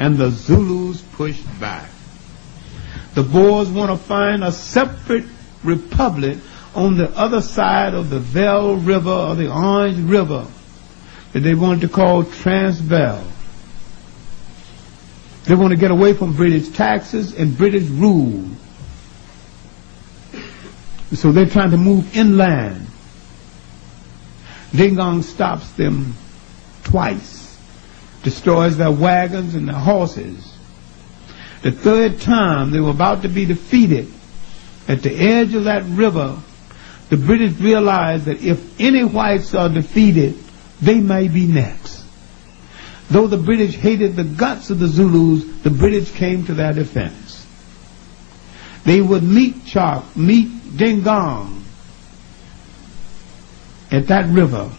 and the Zulus pushed back. The Boers want to find a separate republic on the other side of the Vel River or the Orange River that they want to call Transvaal. They want to get away from British taxes and British rule. So they're trying to move inland. Dingang stops them twice, destroys their wagons and their horses. The third time they were about to be defeated, at the edge of that river, the British realized that if any whites are defeated, they may be next. Though the British hated the guts of the Zulus, the British came to their defense. They would meet Dingang at that river.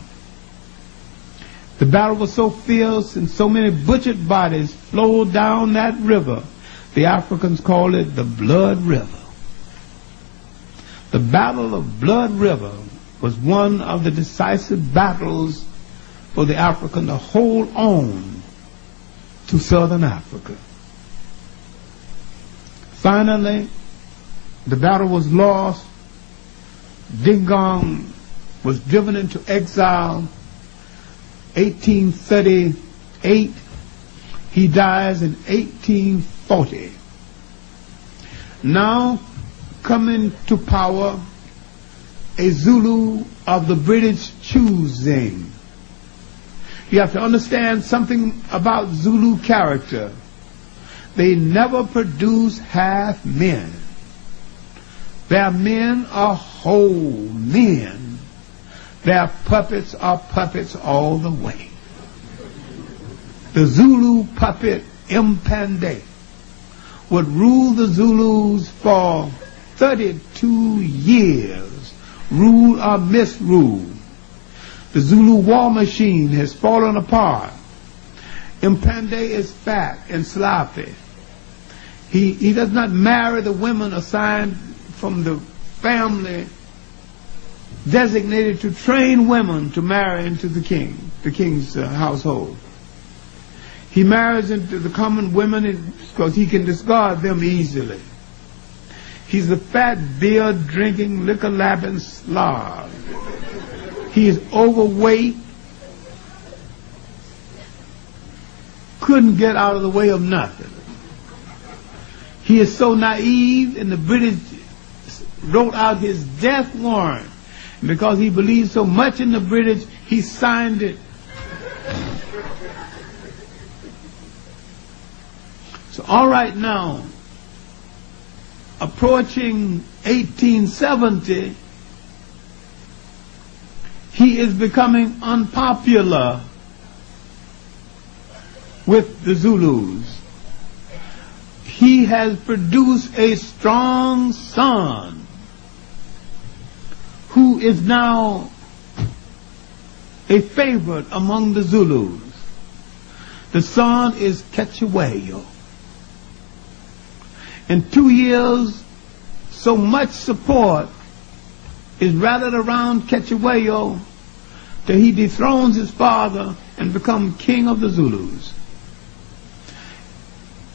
The battle was so fierce and so many butchered bodies flowed down that river, the Africans called it the Blood River. The Battle of Blood River was one of the decisive battles for the African to hold on to southern Africa. Finally, the battle was lost. Dingang was driven into exile. 1838, he dies in 1840. Now coming to power, a Zulu of the British choosing. You have to understand something about Zulu character. They never produce half men. Their men are whole men. Their puppets are puppets all the way. The Zulu puppet Mpande would rule the Zulus for 32 years, rule or misrule. The Zulu war machine has fallen apart. Mpande is fat and sloppy. He does not marry the women assigned from the family designated to train women to marry into the king's household. He marries into the common women because he can discard them easily. He's a fat, beer-drinking, liquor-lapping slob. He is overweight, couldn't get out of the way of nothing. He is so naive, and the British wrote out his death warrant. And because he believed so much in the British, he signed it. So all right now, approaching 1870, he is becoming unpopular with the Zulus. He has produced a strong son who is now a favorite among the Zulus. The son is Cetshwayo. In 2 years, so much support is rallied around Cetshwayo that he dethrones his father and becomes king of the Zulus.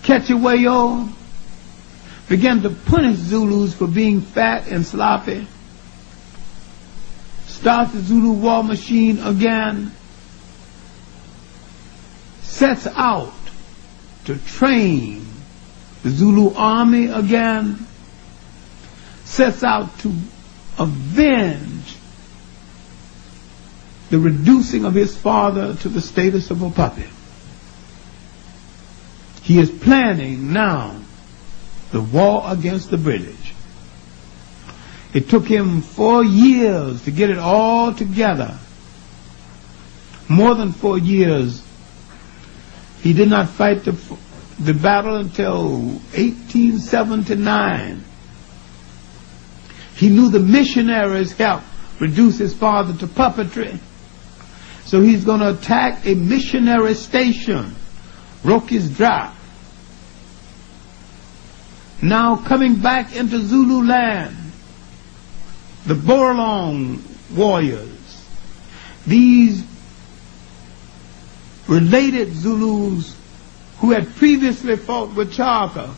Cetshwayo began to punish Zulus for being fat and sloppy, starts the Zulu war machine again, sets out to train the Zulu army again, sets out to avenge the reducing of his father to the status of a puppet. He is planning now the war against the British. It took him 4 years to get it all together. More than 4 years. He did not fight the battle until 1879. He knew the missionaries helped reduce his father to puppetry. So he's going to attack a missionary station, Roki's Drop. Now coming back into Zulu land, the Borlong warriors, these related Zulus who had previously fought with Clarke.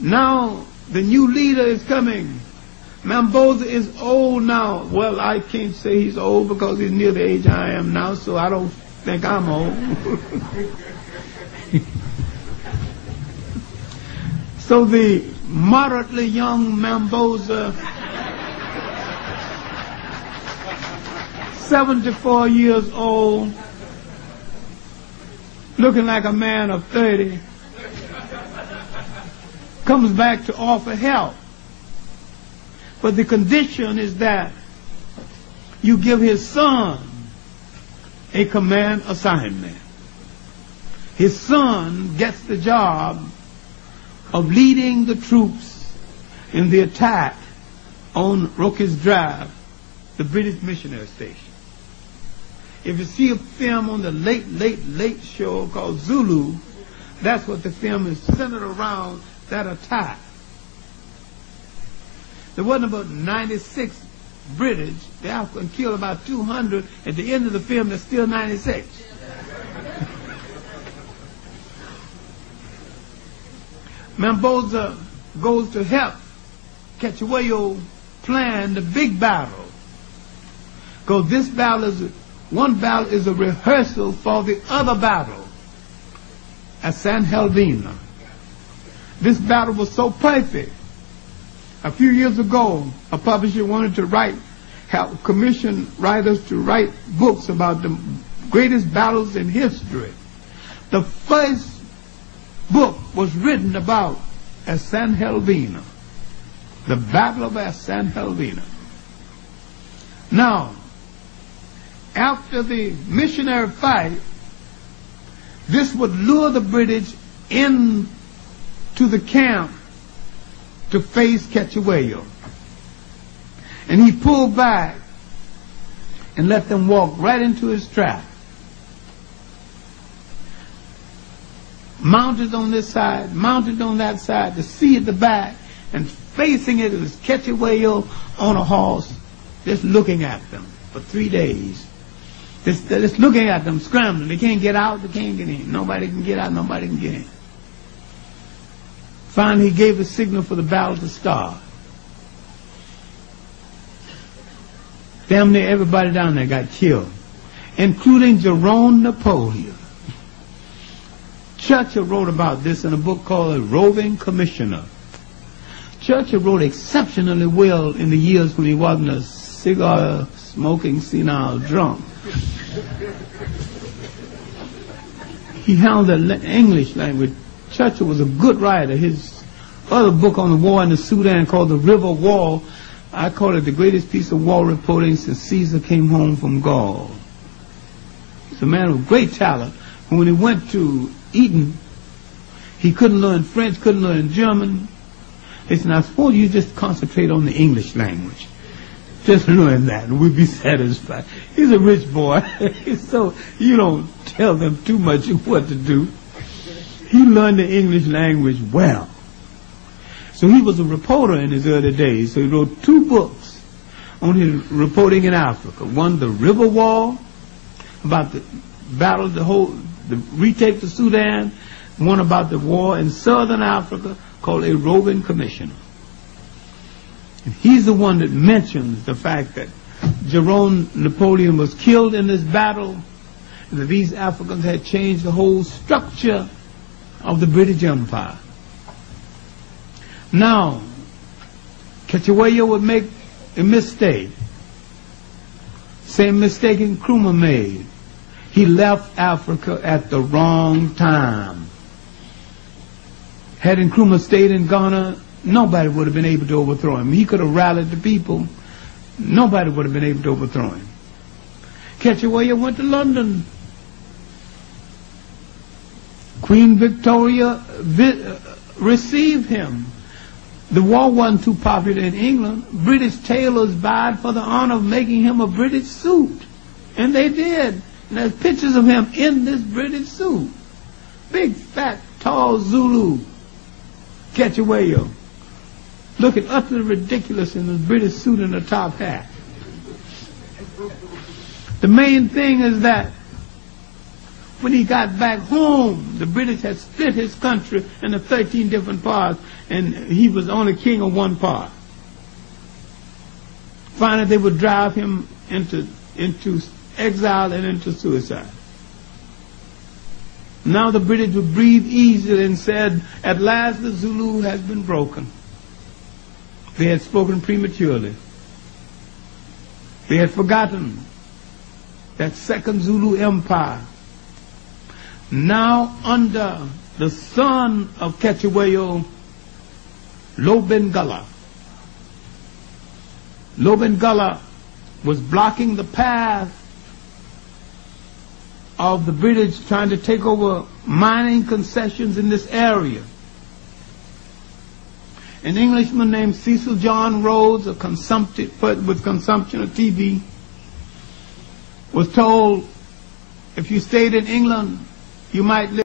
Now the new leader is coming. Mamboza is old now. Well, I can't say he's old because he's near the age I am now, so I don't think I'm old. So the moderately young Mamboza, 74 years old, looking like a man of 30, comes back to offer help. But the condition is that you give his son a command assignment. His son gets the job of leading the troops in the attack on Rockets Drive, the British missionary station. If you see a film on the late show called Zulu, that's what the film is centered around, that attack. There wasn't about 96 British. The Africans killed about 200. At the end of the film, there's still 96. Mamboza goes to help Cachuwayo plan the big battle. Because this battle is, one battle is a rehearsal for the other battle at San Helvina. This battle was so perfect. A few years ago, a publisher wanted to commission writers to write books about the greatest battles in history. The first book was written about at San Helvina, the Battle of San Helvina. Now, after the missionary fight, this would lure the British into the camp to face Cachuwayo. And he pulled back and let them walk right into his trap. Mounted on this side, mounted on that side, the sea at the back, and facing it was Cachuwayo on a horse, just looking at them for 3 days. Just looking at them, scrambling. They can't get out, they can't get in. Nobody can get out, nobody can get in. Finally, he gave a signal for the battle to start. Damn near everybody down there got killed, including Jerome Napoleon. Churchill wrote about this in a book called A Roving Commissioner. Churchill wrote exceptionally well in the years when he wasn't a cigar-smoking, senile drunk. He held the English language. Churchill was a good writer. His other book on the war in the Sudan called The River War, I call it the greatest piece of war reporting since Caesar came home from Gaul. He's a man of great talent. And when he went to Eton, he couldn't learn French, couldn't learn German. They said, I suppose you just concentrate on the English language. Just learn that and we'll be satisfied. He's a rich boy, so you don't tell them too much of what to do. He learned the English language well. So he was a reporter in his early days. So he wrote 2 books on his reporting in Africa. One, The River War, about the battle, the retake to Sudan. One about the war in southern Africa called A Roving Commissioner. And he's the one that mentions the fact that Jerome Napoleon was killed in this battle, and that these Africans had changed the whole structure of the British Empire. Now, Cachuwayo would make a mistake. Same mistake Nkrumah made. He left Africa at the wrong time. Had Nkrumah stayed in Ghana, nobody would have been able to overthrow him. He could have rallied the people. Nobody would have been able to overthrow him. Cachuwayo went to London. Queen Victoria received him. The war wasn't too popular in England. British tailors vied for the honor of making him a British suit. And they did. And there's pictures of him in this British suit. Big, fat, tall Zulu. Cachuwayo. Looking utterly ridiculous in his British suit and a top hat. The main thing is that when he got back home, the British had split his country into 13 different parts, and he was only king of one part. Finally, they would drive him into exile and into suicide. Now the British would breathe easily and said, at last the Zulu has been broken. They had spoken prematurely. They had forgotten that second Zulu Empire. Now under the son of Ketchewayo, Lobengula. Lobengula was blocking the path of the British trying to take over mining concessions in this area. An Englishman named Cecil John Rhodes, with consumption of TB, was told, if you stayed in England, you might live